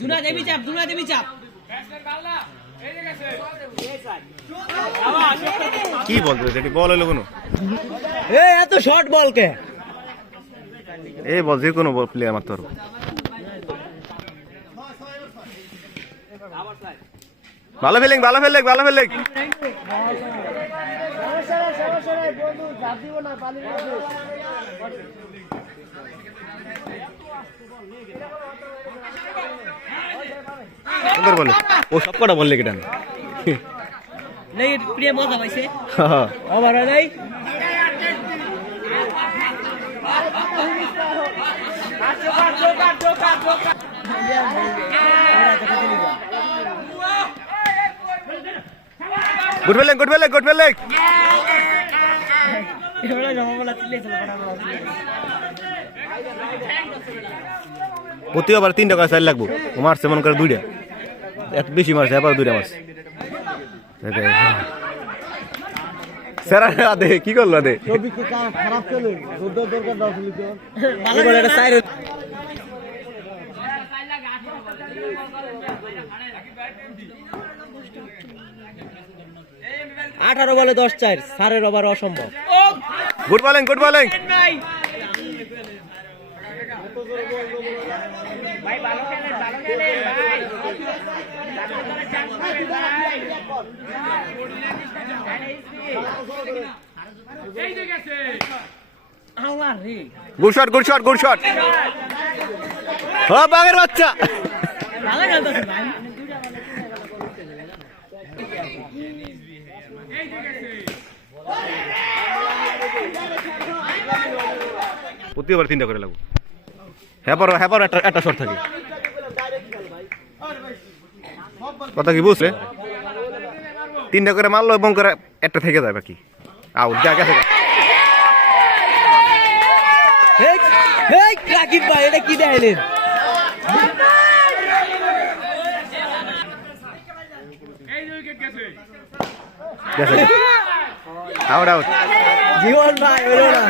দুনা দেবী চাপ কি বলতে এটি বল হলো কোনো এত শর্ট বল কে এই বল যে কোনো বল প্লেয়ার মারতে পারবো ভালো ফিলিং বলে ও সব কটা বললে কেটে প্রিয় মজা পাইছে ওভার নাই গুড ফিলিং প্রতি আবার 3 টাকা চাল লাগবো ও মারছে মনে করে 2টা এত বেশি মারছে আবার 2টা মারছে স্যার আদে কি করলো আদে খারাপ খেলো দরকার দাও তো 18 বলে 10-4 সারের ওভার অসম্ভব গুড বলিং ভাই ভালো খেলেন ভাই এই যে গেছে আল্লাহ রে গুড শট ও বাগের বাচ্চা ভালো খেলতেছে ভাই প্রতিবার 3টা করে লাগবো হ্যাপার একটা শট থাকে কথা কি বুঝলে 3টা করে মারলো এবং করে একটা থেকে যায় বাকি আউট যা গেছে রাকিব ভাই এটা কি দেখাইলেন আউট জীবন ভাই হলো না